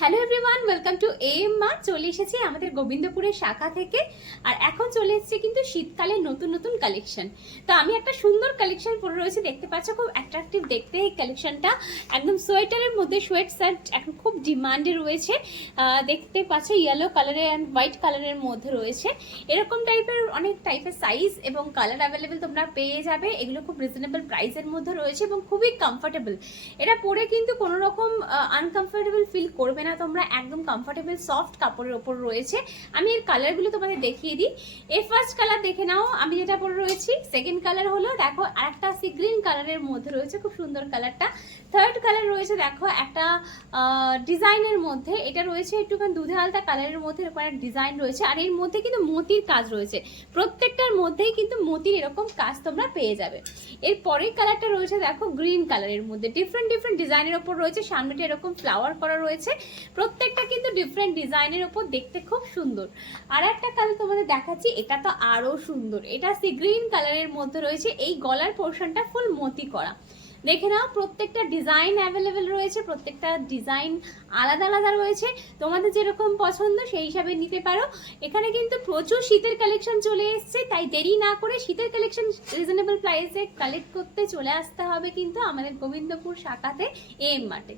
Hello everyone welcome to M মা চলে এসেছি আমাদের গোবিন্দপুরের শাখা থেকে। আর এখন চলে এসেছে কিন্তু শীতকালে নতুন নতুন কালেকশন তো আমি একটা সুন্দর কালেকশন পরে রয়েছে, দেখতে পাচ্ছ খুব অ্যাট্রাকটিভ দেখতে এই কালেকশনটা একদম সোয়েটারের মধ্যে সোয়েট শার্ট এখন খুব ডিমান্ডে রয়েছে। দেখতে পাচ্ছ ইয়েলো কালারের অ্যান্ড হোয়াইট কালারের মধ্যে রয়েছে। এরকম টাইপের অনেক টাইপের সাইজ এবং কালার অ্যাভেলেবেল তোমরা পেয়ে যাবে। এগুলো খুব রিজনেবল প্রাইসের মধ্যে রয়েছে এবং খুবই কমফোর্টেবল এটা পরে কিন্তু কোনো রকম আনকমফোর্টেবল ফিল করবে না, তোমরা একদম কমফোর্টেবল সফট কাপড়ের ওপর রয়েছে। আমি এর কালারগুলো তোমাদের দেখিয়ে দিই। এর ফার্স্ট কালার দেখে নাও, আমি যেটা পরে রয়েছি সেকেন্ড কালার হলো, দেখো, আরেকটা সি গ্রিন কালারের মধ্যে রয়েছে, খুব সুন্দর কালারটা থার্ড কালার রয়েছে, দেখো, একটা ডিজাইনের মধ্যে, এটা রয়েছে একটুখানি দুধে আলতা কালারের মধ্যে, এরকম একটা ডিজাইন রয়েছে, আর এর মধ্যে কিন্তু মতির কাজ রয়েছে। প্রত্যেকটার মধ্যেই কিন্তু মতির এরকম কাজ তোমরা পেয়ে যাবে। এর পরের কালারটা রয়েছে, দেখো গ্রিন কালারের মধ্যে। ডিফারেন্ট ডিফারেন্ট ডিজাইনের ওপর রয়েছে, সামনেটা এরকম ফ্লাওয়ার করা রয়েছে। প্রত্যেকটা কিন্তু ডিফারেন্ট ডিজাইনের ওপর দেখতে খুব সুন্দর। আর একটা কালার তোমাদের দেখাচ্ছি, এটা তো আরও সুন্দর। এটা সি গ্রিন কালারের মধ্যে রয়েছে, এই গলার পোর্শনটা ফুল মতি করা। দেখে নাও, প্রত্যেকটা ডিজাইন অ্যাভেলেবেল রয়েছে, প্রত্যেকটা ডিজাইন আলাদা আলাদা রয়েছে। তোমাদের যেরকম পছন্দ সেই হিসাবে নিতে পারো। এখানে কিন্তু প্রচুর শীতের কালেকশন চলে এসছে, তাই দেরি না করে শীতের কালেকশন রিজনেবল প্রাইসে কালেক্ট করতে চলে আসতে হবে কিন্তু আমাদের গোবিন্দপুর শাখাতে এম মার্টে